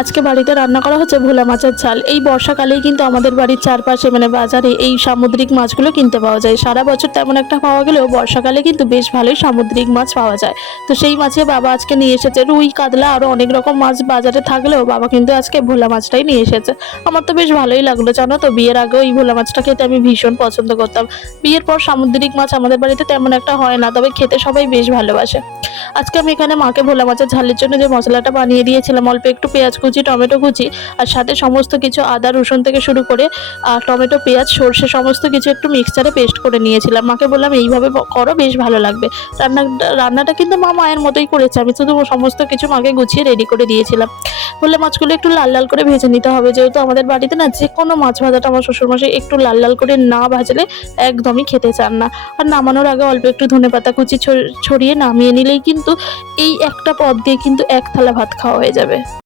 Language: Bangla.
আজকে বাড়িতে রান্না করা হচ্ছে ভোলা মাছের ঝাল। এই বর্ষাকালেই কিন্তু আমাদের বাড়ির চারপাশে বাজারে এই সামুদ্রিক মাছগুলো কিনতে পাওয়া যায়। সারা বছর তেমন একটা পাওয়া গেলেও বর্ষাকালে কিন্তু বেশ ভালোই সামুদ্রিক মাছ পাওয়া যায়। তো সেই মাছে বাবা আজকে নিয়ে এসেছে রুই, কাতলা আরও অনেক রকম মাছ বাজারে থাকলেও বাবা কিন্তু আজকে ভোলা মাছটাই নিয়ে এসেছে। আমার তো বেশ ভালোই লাগলো, জানো তো, বিয়ের আগেও এই ভোলা মাছটা খেতে আমি ভীষণ পছন্দ করতাম। বিয়ের পর সামুদ্রিক মাছ আমাদের বাড়িতে তেমন একটা হয় না, তবে খেতে সবাই বেশ ভালোবাসে। আজকে আমি এখানে মাকে ভোলা মাছের ঝালের জন্য যে মশলাটা বানিয়ে দিয়েছিলাম, অল্প একটু পেঁয়াজ কুচি, টমেটো কুচি আর সাথে সমস্ত কিছু আদা রসুন থেকে শুরু করে টমেটো, পেঁয়াজ, সর্ষে সমস্ত কিছু একটু মিক্সচারে পেস্ট করে নিয়েছিলাম। মাকে বললাম এইভাবে করো, বেশ ভালো লাগবে। রান্নাটা কিন্তু মা মায়ের মতোই করেছে, আমি শুধু সমস্ত কিছু মাকে গুছিয়ে রেডি করে দিয়েছিলাম। ভোলা মাছগুলো একটু লাল লাল করে ভেজে নিতে হবে, যেহেতু আমাদের বাড়িতে না যে কোনো মাছ ভাজাটা আমার শ্বশুরমশাই একটু লাল লাল করে না ভাজলে একদমই খেতে চান না। আর নামানোর আগে অল্প একটু ধনেপাতা কুচি ছড়িয়ে নামিয়ে নিলেই কিন্তু এই একটা পদ দিয়ে কিন্তু এক থালা ভাত খাওয়া হয়ে যাবে।